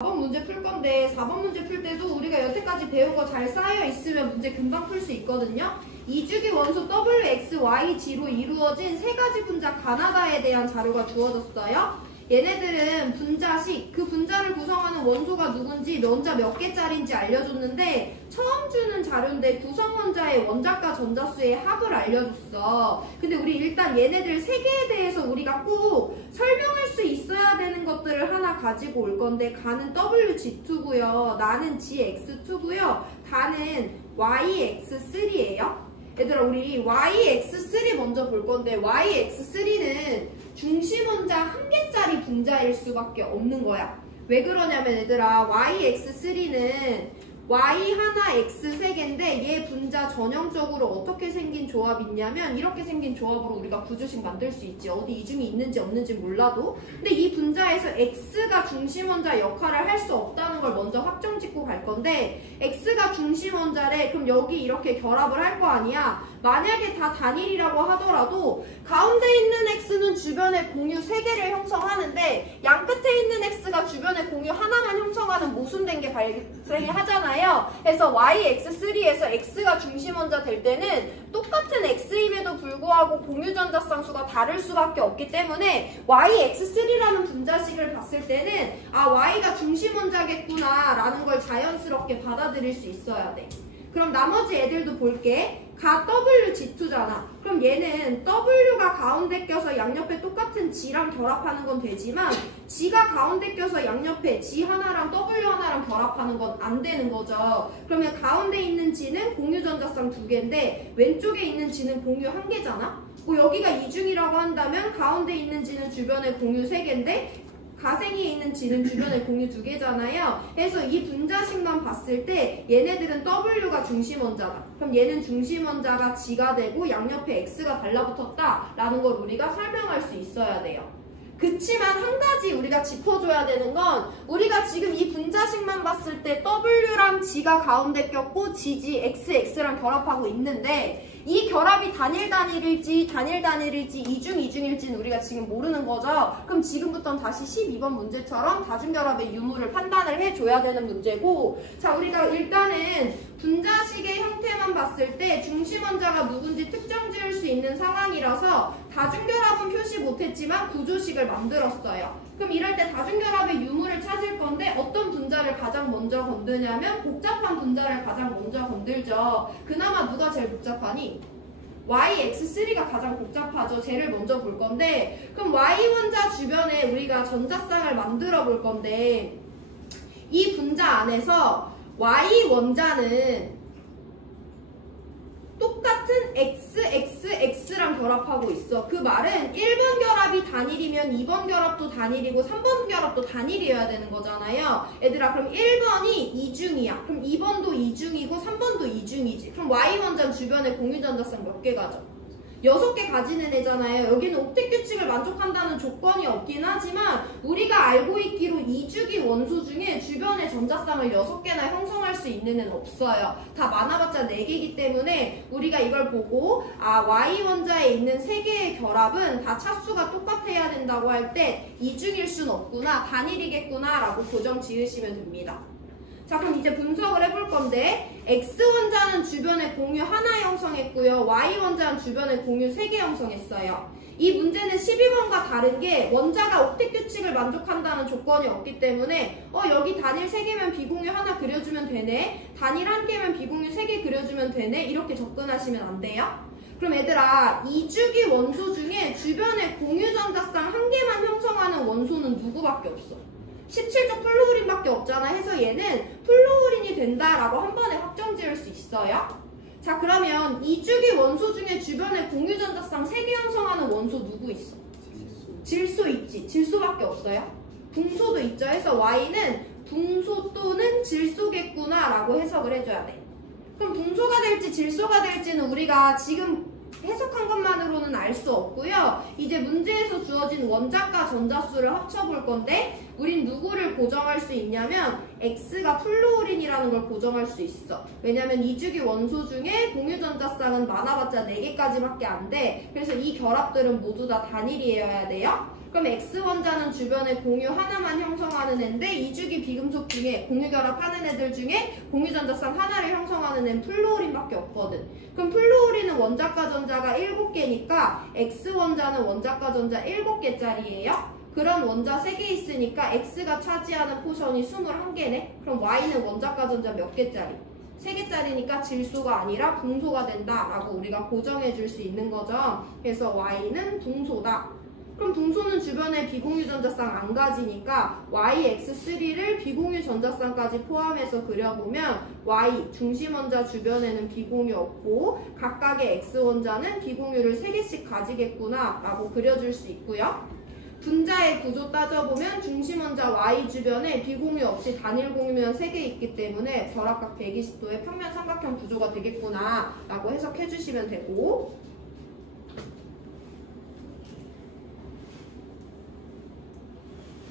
4번 문제 풀 건데 4번 문제 풀 때도 우리가 여태까지 배운 거 잘 쌓여 있으면 문제 금방 풀 수 있거든요. 이주기 원소 WXYG로 이루어진 세 가지 분자 가나다에 대한 자료가 주어졌어요. 얘네들은 분자식, 그 분자를 구성하는 원소가 누군지 원자 몇 개짜리인지 알려줬는데 처음 주는 자료인데 구성 원자의 원자과 전자수의 합을 알려줬어. 근데 우리 일단 얘네들 세 개에 대해서 우리가 꼭 설명할 수 있어야 되는 것들을 하나 가지고 올 건데 가는 WG2고요. 나는 GX2고요. 다는 YX3예요. 얘들아 우리 YX3 먼저 볼 건데 YX3는 중심 원자 한 개짜리 분자일 수밖에 없는 거야. 왜 그러냐면 얘들아 YX3는 Y 하나 X 세 개인데 얘 분자 전형적으로 어떻게 생긴 조합이 있냐면 이렇게 생긴 조합으로 우리가 구조식 만들 수 있지. 어디 이중이 있는지 없는지 몰라도. 근데 이 분자에서 X가 중심 원자 역할을 할 수 없다는 걸 먼저 확정 짓고 갈 건데 X가 중심 원자래. 그럼 여기 이렇게 결합을 할 거 아니야. 만약에 다 단일이라고 하더라도 가운데 있는 X는 주변에 공유 3개를 형성하는데 양 끝에 있는 X가 주변에 공유 하나만 형성하는 모순된 게 발생하잖아요. 그래서 YX3에서 X가 중심 원자 될 때는 똑같은 X임에도 불구하고 공유 전자쌍수가 다를 수밖에 없기 때문에 YX3라는 분자식을 봤을 때는 아 Y가 중심 원자겠구나 라는 걸 자연스럽게 받아들일 수 있어야 돼. 그럼 나머지 애들도 볼게. 가 WG2잖아. 그럼 얘는 W가 가운데 껴서 양옆에 똑같은 G랑 결합하는 건 되지만 G가 가운데 껴서 양옆에 G 하나랑 W 하나랑 결합하는 건 안 되는 거죠. 그러면 가운데 있는 G는 공유 전자쌍 2개인데 왼쪽에 있는 G는 공유 1개잖아. 여기가 이중이라고 한다면 가운데 있는 G는 주변에 공유 3개인데 가생이에 있는 G는 주변에 공유 2개잖아요. 그래서 이 분자식만 봤을 때 얘네들은 W가 중심 원자다. 그럼 얘는 중심 원자가 G가 되고 양옆에 X가 달라붙었다 라는 걸 우리가 설명할 수 있어야 돼요. 그치만 한 가지 우리가 짚어줘야 되는 건 우리가 지금 이 분자식만 봤을 때 W랑 G가 가운데 꼈고 GG, XX랑 결합하고 있는데 이 결합이 단일일지 이중일지는 우리가 지금 모르는 거죠. 그럼 지금부터는 다시 12번 문제처럼 다중결합의 유무를 판단을 해줘야 되는 문제고 자 우리가 일단은 분자식의 형태만 봤을 때 중심 원자가 누군지 특정 지을 수 있는 상황이라서 다중결합은 표시 못했지만 구조식을 만들었어요. 그럼 이럴 때 다중결합의 유무를 찾을 건데 어떤 분자를 가장 먼저 건드냐면 복잡한 분자를 가장 먼저 건들죠. 그나마 누가 제일 복잡하니? YX3가 가장 복잡하죠. 쟤를 먼저 볼 건데 그럼 Y 원자 주변에 우리가 전자쌍을 만들어 볼 건데 이 분자 안에서 Y 원자는 똑같은 XXX랑 결합하고 있어. 그 말은 1번 결합이 단일이면 2번 결합도 단일이고 3번 결합도 단일이어야 되는 거잖아요. 얘들아 그럼 1번이 이중이야. 그럼 2번도 이중이고 3번도 이중이지. 그럼 Y 원자 주변에 공유 전자쌍 몇 개 가져? 6개 가지는 애잖아요. 여기는 옥텟 규칙을 만족한다는 조건이 없긴 하지만 우리가 알고 있기로 이주기 원소 중에 주변에 전자쌍을 6개나 형성할 수 있는 애는 없어요. 다 많아봤자 4개이기 때문에 우리가 이걸 보고 아 Y 원자에 있는 3개의 결합은 다 차수가 똑같아야 된다고 할 때 이중일 순 없구나, 단일이겠구나 라고 고정 지으시면 됩니다. 자 그럼 이제 분석을 해볼 건데 X 원자는 주변에 공유 하나 형성했고요. Y 원자는 주변에 공유 3개 형성했어요. 이 문제는 12번과 다른 게 원자가 옥텟 규칙을 만족한다는 조건이 없기 때문에 여기 단일 3개면 비공유 하나 그려주면 되네. 단일 1개면 비공유 3개 그려주면 되네. 이렇게 접근하시면 안 돼요. 그럼 얘들아 이주기 원소 중에 주변에 공유 전자쌍 1개만 형성하는 원소는 누구밖에 없어? 17조 플루오린밖에 없잖아 해서 얘는 플루오린이 된다라고 한 번에 확정 지을 수 있어요. 자 그러면 이주기 원소 중에 주변에 공유 전자쌍 3개 형성하는 원소 누구 있어? 질소 있지. 질소밖에 없어요. 붕소도 있죠. 해서 Y는 붕소 또는 질소겠구나 라고 해석을 해줘야 돼. 그럼 붕소가 될지 질소가 될지는 우리가 지금 해석한 것만으로는 알 수 없고요. 이제 문제에서 주어진 원자과 전자수를 합쳐볼 건데 우린 누구를 고정할 수 있냐면 X가 플루오린이라는 걸 고정할 수 있어. 왜냐면 이주기 원소 중에 공유 전자쌍은 많아봤자 4개까지밖에 안 돼. 그래서 이 결합들은 모두 다 단일이어야 돼요. 그럼 X원자는 주변에 공유 하나만 형성하는 애인데 이주기 비금속 중에 공유결합하는 애들 중에 공유전자쌍 하나를 형성하는 애는 플루오린밖에 없거든. 그럼 플루오린은 원자과 전자가 7개니까 X원자는 원자과 전자 7개짜리예요. 그런 원자 3개 있으니까 X가 차지하는 포션이 21개네. 그럼 Y는 원자과 전자 몇 개짜리? 3개짜리니까 질소가 아니라 붕소가 된다라고 우리가 고정해 줄 수 있는 거죠. 그래서 Y는 붕소다. 그럼 붕소는 주변에 비공유 전자쌍 안 가지니까 YX3를 비공유 전자쌍까지 포함해서 그려보면 Y 중심원자 주변에는 비공유 없고 각각의 X원자는 비공유를 3개씩 가지겠구나 라고 그려줄 수 있고요. 분자의 구조 따져보면 중심원자 Y 주변에 비공유 없이 단일 공유면 3개 있기 때문에 결합각 120도의 평면 삼각형 구조가 되겠구나 라고 해석해 주시면 되고,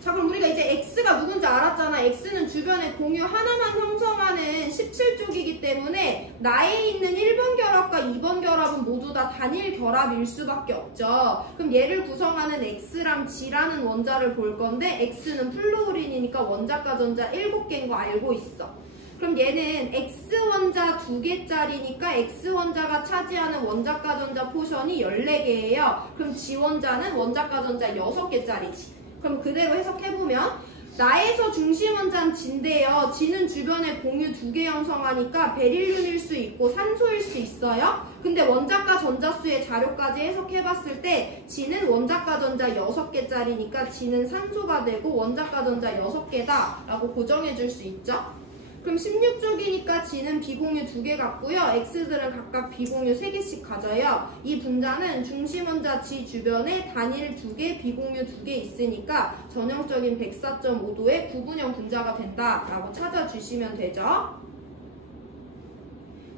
자 그럼 우리가 이제 X가 누군지 알았잖아. X는 주변에 공유 하나만 형성하는 17쪽이기 때문에 나에 있는 1번 결합과 2번 결합은 모두 다 단일 결합일 수밖에 없죠. 그럼 얘를 구성하는 X랑 G라는 원자를 볼 건데 X는 플루오린이니까 원자과 전자 7개인 거 알고 있어. 그럼 얘는 X원자 2개짜리니까 X원자가 차지하는 원자과 전자 포션이 14개예요. 그럼 G원자는 원자과 전자 6개짜리지. 그럼 그대로 해석해보면 나에서 중심원자는 G인데요. G는 주변에 공유 2개 형성하니까 베릴륨일 수 있고 산소일 수 있어요. 근데 원자과 전자수의 자료까지 해석해봤을 때 G는 원자과 전자 6개짜리니까 G는 산소가 되고 원자과 전자 6개다 라고 고정해줄 수 있죠. 그럼 16쪽이니까 G는 비공유 2개 같고요. X들은 각각 비공유 3개씩 가져요. 이 분자는 중심원자 G 주변에 단일 2개, 비공유 2개 있으니까 전형적인 104.5도의 구분형 분자가 된다라고 찾아주시면 되죠.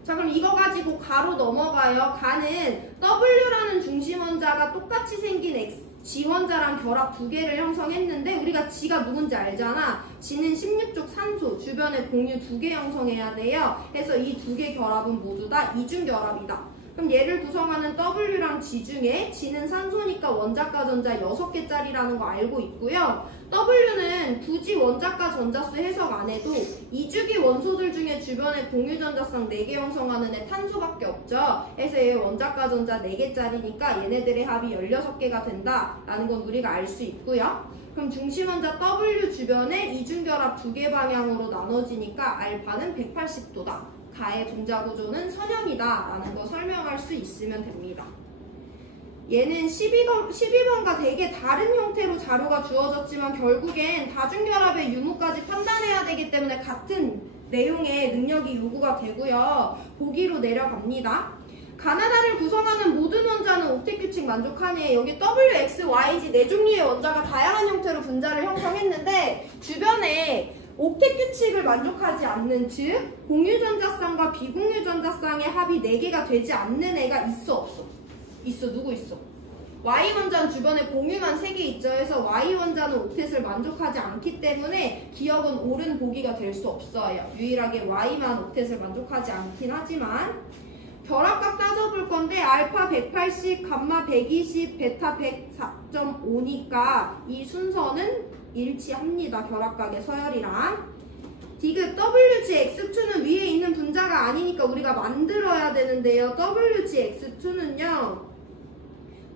자 그럼 이거 가지고 가로 넘어가요. 가는 W라는 중심원자가 똑같이 생긴 G원자랑 결합 2개를 형성했는데 우리가 G가 누군지 알잖아. G는 16쪽 산소, 주변에 공유 2개 형성해야 돼요. 그래서 이 2개 결합은 모두 다 이중결합이다. 그럼 얘를 구성하는 W랑 G 중에 G는 산소니까 원자과 전자 6개짜리라는 거 알고 있고요. W는 굳이 원자과 전자수 해석 안 해도 이주기 원소들 중에 주변에 공유 전자쌍 4개 형성하는 애 탄소밖에 없죠. 그래서 얘 원자과 전자 4개짜리니까 얘네들의 합이 16개가 된다라는 건 우리가 알 수 있고요. 그럼 중심원자 W 주변에 이중결합 2개 방향으로 나눠지니까 알파는 180도다. 가의 분자 구조는 선형이다 라는 거 설명할 수 있으면 됩니다. 얘는 12번과 되게 다른 형태로 자료가 주어졌지만 결국엔 다중결합의 유무까지 판단해야 되기 때문에 같은 내용의 능력이 요구가 되고요. 보기로 내려갑니다. 가나다를 구성하는 모든 원자는 옥텟 규칙 만족하네. 여기 W, X, Y, Z 4종류의 원자가 다양한 형태로 분자를 형성했는데 주변에 옥텟 규칙을 만족하지 않는, 즉 공유전자쌍과 비공유전자쌍의 합이 4개가 되지 않는 애가 있어 없어? 있어. 누구 있어? Y원자는 주변에 공유만 3개 있죠. 해서 Y원자는 옥텟을 만족하지 않기 때문에 기억은 옳은 보기가 될 수 없어요. 유일하게 Y만 옥텟을 만족하지 않긴 하지만 결합각 따져볼 건데 알파 180, 감마 120, 베타 104.5니까 이 순서는 일치합니다. 결합각의 서열이랑. 디귿 WGX2는 위에 있는 분자가 아니니까 우리가 만들어야 되는데요. WGX2는요.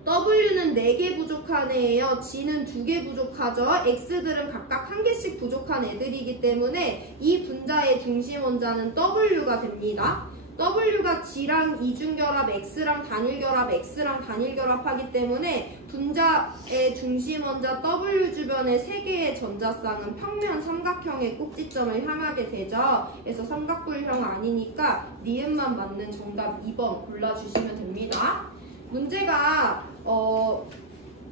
W는 4개 부족한 애예요. G는 2개 부족하죠. X들은 각각 1개씩 부족한 애들이기 때문에 이 분자의 중심원자는 W가 됩니다. W가 G랑 이중결합, X랑 단일결합, X랑 단일결합하기 때문에 분자의 중심원자 W 주변의 3개의 전자쌍은 평면 삼각형의 꼭지점을 향하게 되죠. 그래서 삼각뿔형 아니니까 니은만 맞는 정답 2번 골라주시면 됩니다. 문제가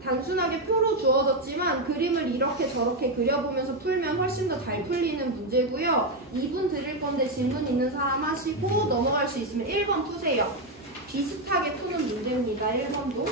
단순하게 표로 주어졌지만 그림을 이렇게 저렇게 그려보면서 풀면 훨씬 더 잘 풀리는 문제고요. 2분 드릴 건데 질문 있는 사람 하시고 넘어갈 수 있으면 1번 푸세요. 비슷하게 푸는 문제입니다. 1번도.